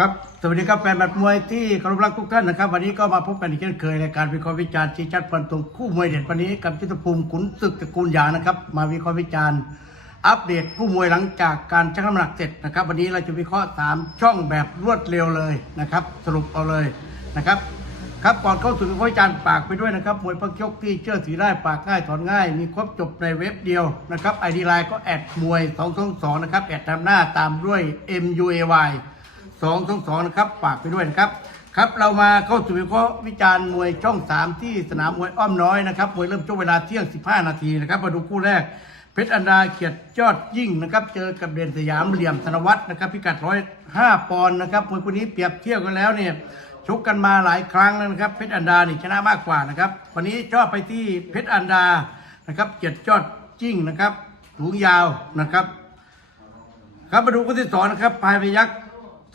ครับ สวัสดีครับแฟนบัตรมวยที่เคารพรักทุกท่านนะครับ วันนี้ก็มาพบกันอีกเช่นเคยรายการวิเคราะห์วิจารณ์ชี้ชัดฟันตรงคู่มวยเด็ดวันนี้กับจิตรภูมิขุนศึกตระกูลยานะครับ มาวิเคราะห์วิจารณ์อัปเดตคู่มวยหลังจากการชั่งน้ำหนักเสร็จนะครับ วันนี้เราจะวิเคราะห์สามช่องแบบรวดเร็วเลยนะครับ สรุปเอาเลยนะครับครับก่อนเข้าสู่วิเคราะห์วิจารณ์ฝากไปด้วยนะครับมวยพักยกที่เชื่อถือได้ปากง่ายถอนง่าย มีครบจบในเว็บเดียวนะครับไอดีไลน์ก็แอดมวย222นะครับแอดนำหน้าตามด้วย MUAY สองสองสองนะครับฝากไปด้วยนะครับ ครับเรามาเข้าสู่วิเคราะห์วิจารณ์มวยช่อง3ที่สนามมวยอ้อมน้อยนะครับมวยเริ่มช่วงเวลาเที่ยง 15 นาทีนะครับมาดูคู่แรกเพชรอันดาเกียรติยอดยิ่งนะครับ เจอกับเด่นสยามเหลี่ยมธนวัฒน์นะครับ พิกัดร้อยห้าปอนด์นะครับมวยคู่นี้เปรียบเทียบกันแล้วเนี่ยชกกันมาหลายครั้งแล้วนะครับ เพชรอันดานี่ชนะมากกว่านะครับ วันนี้ชอบไปที่เพชรอันดานะครับเกียรติยอดยิ่งนะครับ สูงยาวนะครับ ครับมาดูคู่ที่สองนะครับพายพยักษ์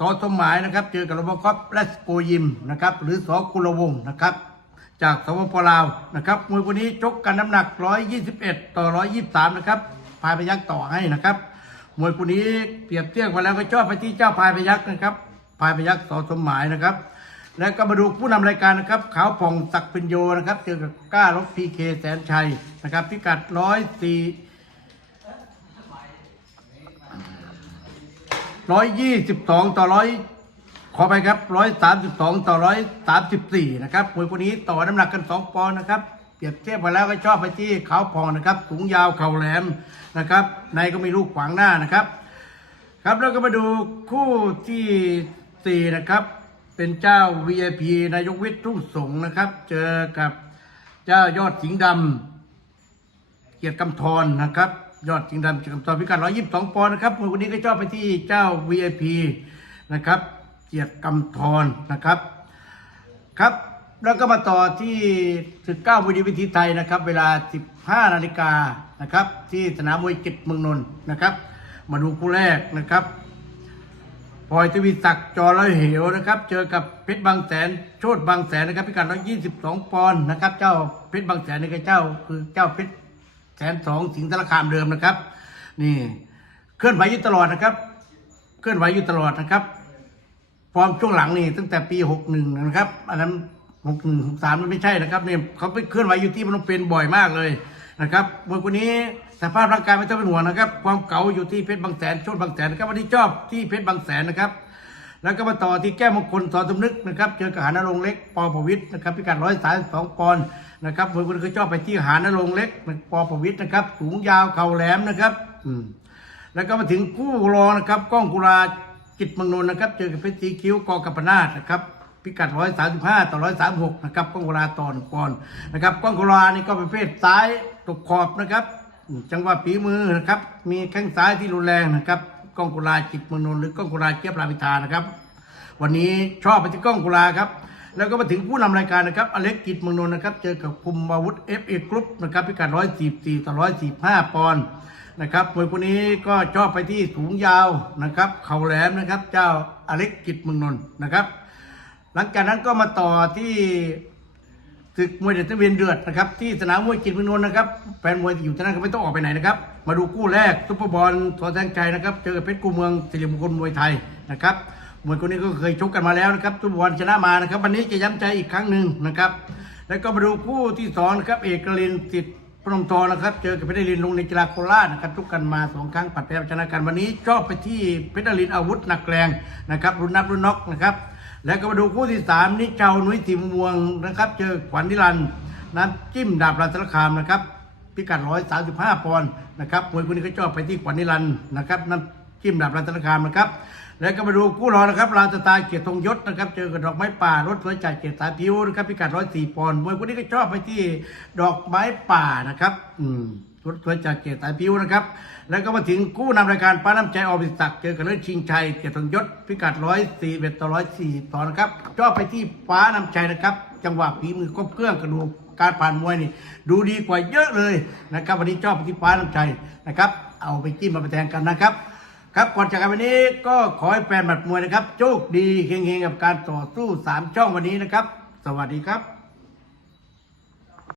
สอสมหมายนะครับ เจอกับรบคอปและสโปยิมนะครับหรือสอกุลวงศ์นะครับ จากสปปลาวนะครับมวยคู่นี้ชกกันน้ำหนัก 121 ต่อ 123 นะครับพายพยักต่อให้นะครับมวยคู่นี้เปรียบเทียบมาแล้วก็ชอบไปที่เจ้าพายพยักนะครับพายพยักสอสมหมายนะครับ แล้วก็มาดูผู้นำรายการนะครับขาวผ่องศักดิ์พิญโยนะครับเจอกับก้าลบพีเคแสนชัยนะครับ พิกัด 104 ร้อยยี่สิบสองต่อร้อยขอไปครับร้อยสามสิบสองต่อร้อยสามสิบสี่นะครับมวยคนนี้ต่อน้ำหนักกันสองปอนด์นะครับเปรียบเทียบมาแล้วก็ชอบไปที่เขาพองนะครับสูงยาวเข่าแหลมนะครับในก็มีลูกขวางหน้านะครับ ครับแล้วก็มาดูคู่ที่สี่นะครับเป็นเจ้า VIP นายกวิทย์ทุ่งสงนะครับ เจอกับเจ้ายอดสิงห์ดำเกียรติกำธรนะครับ ยอดจริงดำเกียรติกำธรพิกัด122ปอนด์นะครับมวยคนนี้ก็ชอบไปที่เจ้า VIP นะครับ เกียรติกำธรนะครับ ครับแล้วก็มาต่อที่19วิดีวิธีไทยนะครับ เวลา 15 นาฬิกานะครับ ที่สนามมวยจิตเมืองนนท์นะครับ มาดูคู่แรกนะครับพลอยทวีศักดิ์จอร้อยเหวนะครับ เจอกับเพชรบางแสนโชดบางแสนนะครับพิกัด122 ปอนด์นะครับ เจ้าเพชรบางแสนนี่ก็เจ้าคือเจ้าเพชร แสนสองสิงห์ตะละคามเดิมนะครับ นี่เคลื่อนไหวอยู่ตลอดนะครับ เคลื่อนไหวอยู่ตลอดนะครับฟอร์มช่วงหลังนี่ตั้งแต่ปี61นะครับ อันนั้น61 63มันไม่ใช่นะครับเนี่ยเขาไปเคลื่อนไหวอยู่ที่มันเป็นบ่อยมากเลยนะครับมวยคนนี้สภาพร่างกายไม่ต้องเป็นห่วงนะครับ ความเก่าอยู่ที่เพชรบางแสนชดบางแสนนะครับวันนี้ชอบที่เพชรบางแสนนะครับ แล้วก็มาต่อที่แก้มงคลสอนสมนึกนะครับเจอกับหานรงเล็กปอประวิทย์นะครับพิกัด132ปอนด์นะครับมวยคนนี้ก็ชอบไปที่หานรงเล็กปอประวิทย์นะครับ สูงยาวเข่าแหลมนะครับอืมแล้วก็มาถึงคู่รองนะครับก้องกุลาจิตมังนนนะครับ เจอกับเพชรสีคิ้วกอกกัปนาทนะครับพิกัด 135 ต่อ 136 นะครับก้องกุลาต่อนึ่งปอนด์นะครับก้องกุลานี่ก็เป็นเพศซ้ายตกขอบนะครับ จังหวะฝีมือนะครับ มีแข้งซ้ายที่รุนแรงนะครับ กล้องกุลาจิตเมังนนท์หรือกล้องกุลาเจี๊ยบรามิทานะครับ วันนี้ชอบไปที่กล้องกุลาครับแล้วก็มาถึงผู้นำรายการนะครับ อเล็กกิจเมืองนนท์นะครับ เจอกับคุมอาวุธ FA กรุ๊ปนะครับพิกัด144ต่อ145ปอนด์นะครับมวยคนนี้ก็ชอบไปที่สูงยาวนะครับ เข่าแหลมนะครับ เจ้าอเล็กกิจเมืองนนท์นะครับ หลังจากนั้นก็มาต่อที่ ศึกมวยเด็ดตะเวียนเดือดนะครับที่สนามมวยจิตรเมืองนนนะครับแฟนมวยที่อยู่ที่นั่นก็ไม่ต้องออกไปไหนนะครับมาดูคู่แรกซุปเปอร์บอลสอนแสงชัยนะครับเจอกับเพชรกูเมืองสิริมงคลมวยไทยนะครับมวยคนนี้ก็เคยชกกันมาแล้วนะครับทุกวันชนะมานะครับวันนี้จะย้ำใจอีกครั้งหนึ่งนะครับแล้วก็มาดูคู่ที่สองนะครับเอกลินติดพนมทองนะครับเจอกับเพชรลินลงในกีฬาโคราชนะครับทุกกันมาสองครั้งปัดแพ้ชนะกันวันนี้ชอบไปที่เพชรลินอาวุธหนักแรงนะครับรุ่นนับรุ่นน็อกนะครับ แล้วก็มาดูคู่ที่สามนิเจ้านุ้ยติมวงนะครับ เจอขวัญนิรันดร์น้ำจิ้มดาบรัตนคามนะครับ พิกัดร้อยสามสิบห้าปอนด์นะครับมวยคู่นี้ก็ชอบไปที่ขวัญนิรันดร์นะครับน้ำจิ้มดาบรัตนคามนะครับ แล้วก็มาดูคู่รองนะครับลาวสไตล์เกียรติธงยศนะครับ เจอกับดอกไม้ป่ารถสวยจากเกียรติสายพิวนะครับ พิกัดร้อยสี่ปอนด์มวยคู่นี้ก็ชอบไปที่ดอกไม้ป่านะครับ อืม สวยจากเกียรติสายพิวนะครับ แล้วก็มาถึงคู่นำรายการป้าน้ำใจออบิศักเจอกับเลิศชิงชัยเกียรติธงยศพิกัดร้อยสี่เอ็ดต่อร้อยสี่ต่อนะครับชอไปที่ฟ้าน้ำชัยนะครับ จังหวะฝีมือครบเครื่องกระดูกการผ่านมวยนี่ ดูดีกว่าเยอะเลยนะครับ วันนี้ชอไปที่ฟ้าน้ำชัยนะครับ เอาไปจิ้มมาไปแทงกันนะครับ ครับก่อนจากกันวันนี้ก็ขอให้แฟนบัดมวยนะครับโชคดีเฮงๆกับการต่อสู้สามช่องวันนี้นะครับ สวัสดีครับ